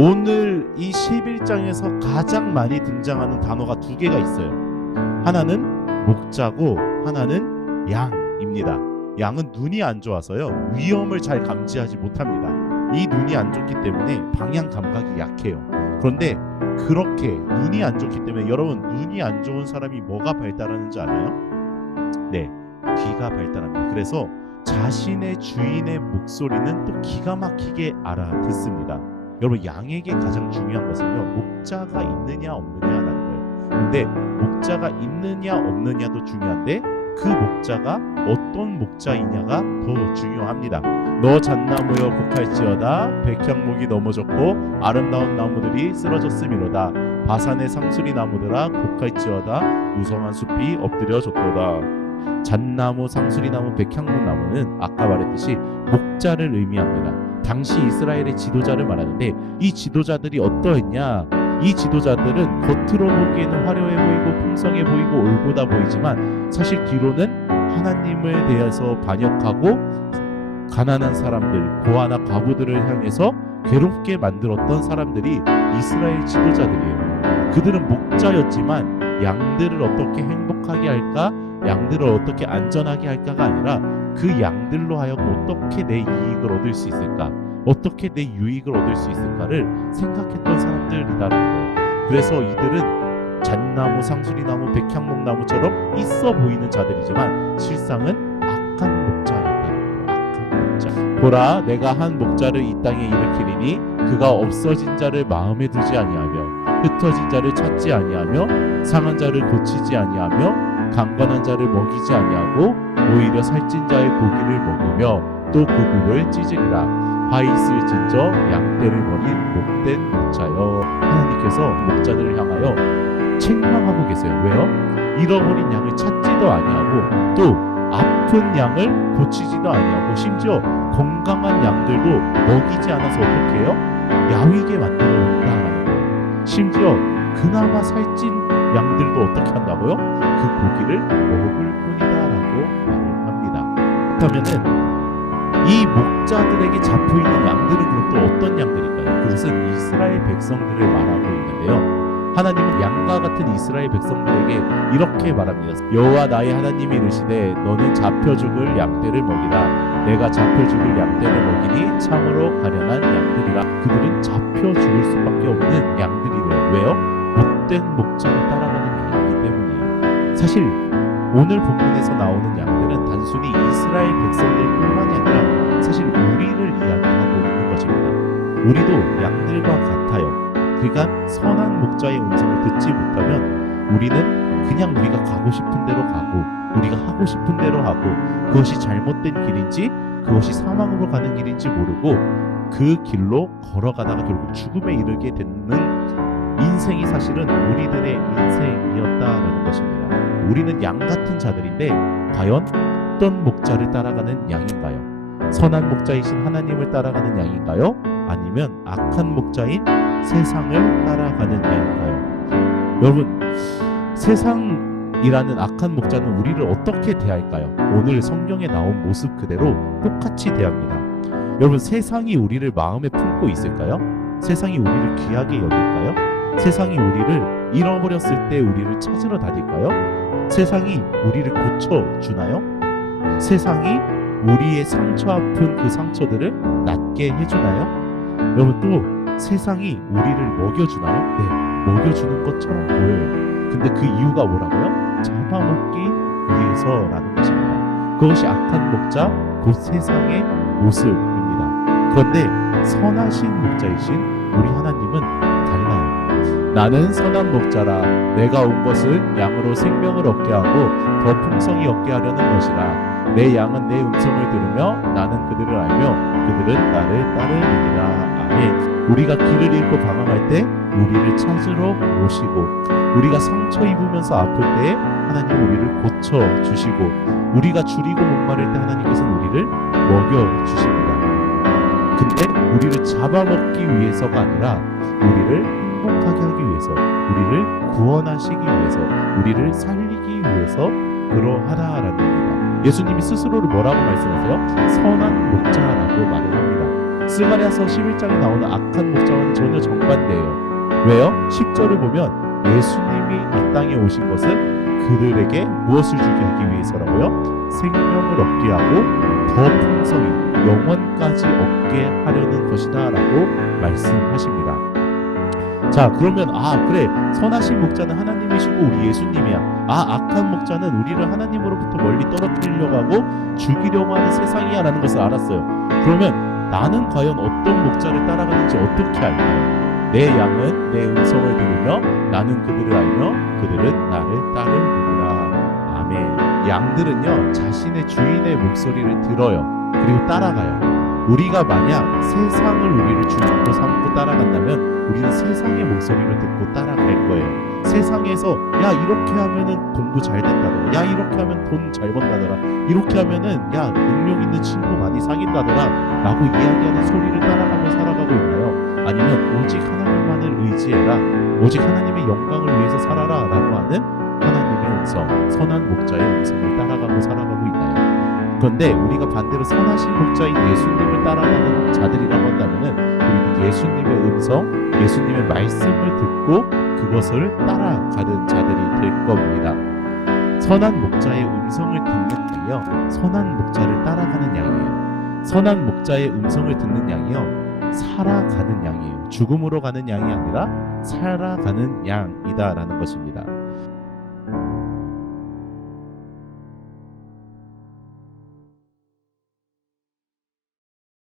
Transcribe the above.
오늘 이 11장에서 가장 많이 등장하는 단어가 두 개가 있어요. 하나는 목자고 하나는 양입니다. 양은 눈이 안 좋아서요, 위험을 잘 감지하지 못합니다. 이 눈이 안 좋기 때문에 방향 감각이 약해요. 그런데 그렇게 눈이 안 좋기 때문에, 여러분, 눈이 안 좋은 사람이 뭐가 발달하는지 알아요? 네, 귀가 발달합니다. 그래서 자신의 주인의 목소리는 또 기가 막히게 알아듣습니다. 여러분, 양에게 가장 중요한 것은요, 목자가 있느냐 없느냐라는 거예요. 근데 목자가 있느냐 없느냐도 중요한데 그 목자가 어떤 목자이냐가 더 중요합니다. 너 잣나무여 곡할지어다, 백향목이 넘어졌고 아름다운 나무들이 쓰러졌음이로다. 바산의 상수리 나무들아 곡할지어다, 무성한 숲이 엎드려졌도다. 잣나무, 상수리나무, 백향목 나무는 아까 말했듯이 목자를 의미합니다. 당시 이스라엘의 지도자를 말하는데, 이 지도자들이 어떠했냐? 이 지도자들은 겉으로 보기에는 화려해 보이고 풍성해 보이고 올곧아 보이지만 사실 뒤로는 하나님에 대해서 반역하고 가난한 사람들, 고아나 과부들을 향해서 괴롭게 만들었던 사람들이 이스라엘 지도자들이에요. 그들은 목자였지만 양들을 어떻게 행복하게 할까, 양들을 어떻게 안전하게 할까가 아니라 그 양들로 하여금 어떻게 내 이익을 얻을 수 있을까, 어떻게 내 유익을 얻을 수 있을까를 생각했던 사람들이라는 거예요. 그래서 이들은 잣나무, 상수리나무, 백향목나무처럼 있어 보이는 자들이지만 실상은 악한 목자였다는 거예요. 악한 목자. 보라, 내가 한 목자를 이 땅에 일으키리니 그가 없어진 자를 마음에 두지 아니하며 흩어진 자를 찾지 아니하며 상한 자를 고치지 아니하며 강건한 자를 먹이지 아니하고 오히려 살찐 자의 고기를 먹으며 또 그 굽을 찢으리라. 화 있을진저 양떼를 버린 목된 목자여. 하나님께서 목자들을 향하여 책망하고 계세요. 왜요? 잃어버린 양을 찾지도 아니하고 또 아픈 양을 고치지도 아니하고 심지어 건강한 양들도 먹이지 않아서 어떻게 해요? 야위게 만들어 놓는다라는 거예요. 심지어 그나마 살찐 양들도 어떻게 한다고요? 그 고기를 먹을 뿐이다라고 말을 합니다. 그렇다면은 이 목자들에게 잡혀있는 양들은 그럼 또 어떤 양들일까요? 그것은 이스라엘 백성들을 말하고 있는데요, 하나님은 양과 같은 이스라엘 백성들에게 이렇게 말합니다. 여호와 나의 하나님이 이르시되 너는 잡혀 죽을 양떼를 먹이라. 내가 잡혀 죽을 양떼를 먹이니 참으로 가련한 양들이라. 그들은 잡혀 죽을 수밖에 없는 양들이래요. 왜요? 못된 목자를 따라가는 양이기 때문이에요. 사실 오늘 본문에서 나오는 양들은 단순히 이스라엘 백성들뿐만이 아니라 사실 우리를 이야기하고 있는 것입니다. 우리도 양들과 같아요. 그러니까 선한 목자의 음성을 듣지 못하면 우리는 그냥 우리가 가고 싶은 대로 가고 우리가 하고 싶은 대로 하고, 그것이 잘못된 길인지 그것이 사망으로 가는 길인지 모르고 그 길로 걸어가다가 결국 죽음에 이르게 되는 인생이 사실은 우리들의 인생이었다라는 것입니다. 우리는 양 같은 자들인데 과연 어떤 목자를 따라가는 양인가요? 선한 목자이신 하나님을 따라가는 양인가요? 아니면 악한 목자인 세상을 따라가는 양인가요? 여러분, 세상이라는 악한 목자는 우리를 어떻게 대할까요? 오늘 성경에 나온 모습 그대로 똑같이 대합니다. 여러분, 세상이 우리를 마음에 품고 있을까요? 세상이 우리를 귀하게 여길까요? 세상이 우리를 잃어버렸을 때 우리를 찾으러 다닐까요? 세상이 우리를 고쳐주나요? 세상이 우리의 상처 아픈 그 상처들을 낫게 해주나요? 여러분, 또 세상이 우리를 먹여주나요? 네, 먹여주는 것처럼 보여요. 근데 그 이유가 뭐라고요? 잡아먹기 위해서라는 것입니다. 그것이 악한 목자, 곧 세상의 모습입니다. 그런데 선하신 목자이신 우리 하나님은 달라요. 나는 선한 목자라. 내가 온 것은 양으로 생명을 얻게 하고 더 풍성히 얻게 하려는 것이라. 내 양은 내 음성을 들으며 나는 그들을 알며 그들은 나를 따르느니라. 아멘. 우리가 길을 잃고 방황할 때 우리를 찾으러 오시고, 우리가 상처 입으면서 아플 때 하나님 우리를 고쳐주시고, 우리가 줄이고 목마를 때 하나님께서는 우리를 먹여주십니다. 근데 우리를 잡아먹기 위해서가 아니라 우리를 행복하게 하기 위해서, 우리를 구원하시기 위해서, 우리를 살리기 위해서 그러하다라는 겁니다. 예수님이 스스로를 뭐라고 말씀하세요? 선한 목자라고 말을 합니다. 스가랴서 11장에 나오는 악한 목자와는 전혀 정반대예요. 왜요? 10절을 보면 예수님이 이 땅에 오신 것은 그들에게 무엇을 주게 하기 위해서라고요? 생명을 얻게 하고 더 풍성히 영원까지 얻게 하려는 것이다 라고 말씀하십니다. 자, 그러면 그래, 선하신 목자는 하나님이시고 우리 예수님이야. 악한 목자는 우리를 하나님으로부터 멀리 떨어뜨리려고 하고 죽이려고 하는 세상이야 라는 것을 알았어요. 그러면 나는 과연 어떤 목자를 따라가는지 어떻게 알까요? 내 양은 내 음성을 들으며 나는 그들을 알며 그들은 나를 따르느니라. 아멘. 양들은요, 자신의 주인의 목소리를 들어요. 그리고 따라가요. 우리가 만약 세상을 우리를 주인으로 삼고 따라간다면 우리는 세상의 목소리를 듣고 따라갈 거예요. 세상에서 야, 이렇게 하면은 공부 잘 된다더라, 야, 이렇게 하면 돈 잘 번다더라, 이렇게 하면은 야, 능력 있는 친구 많이 사귄다더라 라고 이야기하는 소리를 따라가며 살아가고 있나요? 아니면 오직 하나님만을 의지해라, 오직 하나님의 영광을 위해서 살아라 라고 하는 하나님의 음성, 선한 목자의 음성을 따라가고 살아가고 있나요? 그런데 우리가 반대로 선하신 목자인 예수님을 따라가는 자들이라고 한다면은 우리는 예수님의 음성, 예수님의 말씀을 듣고 그것을 따라가는 자들이 될 겁니다. 선한 목자의 음성을 듣는 양이요, 선한 목자를 따라가는 양이에요. 선한 목자의 음성을 듣는 양이요, 살아가는 양이에요. 죽음으로 가는 양이 아니라 살아가는 양이다라는 것입니다.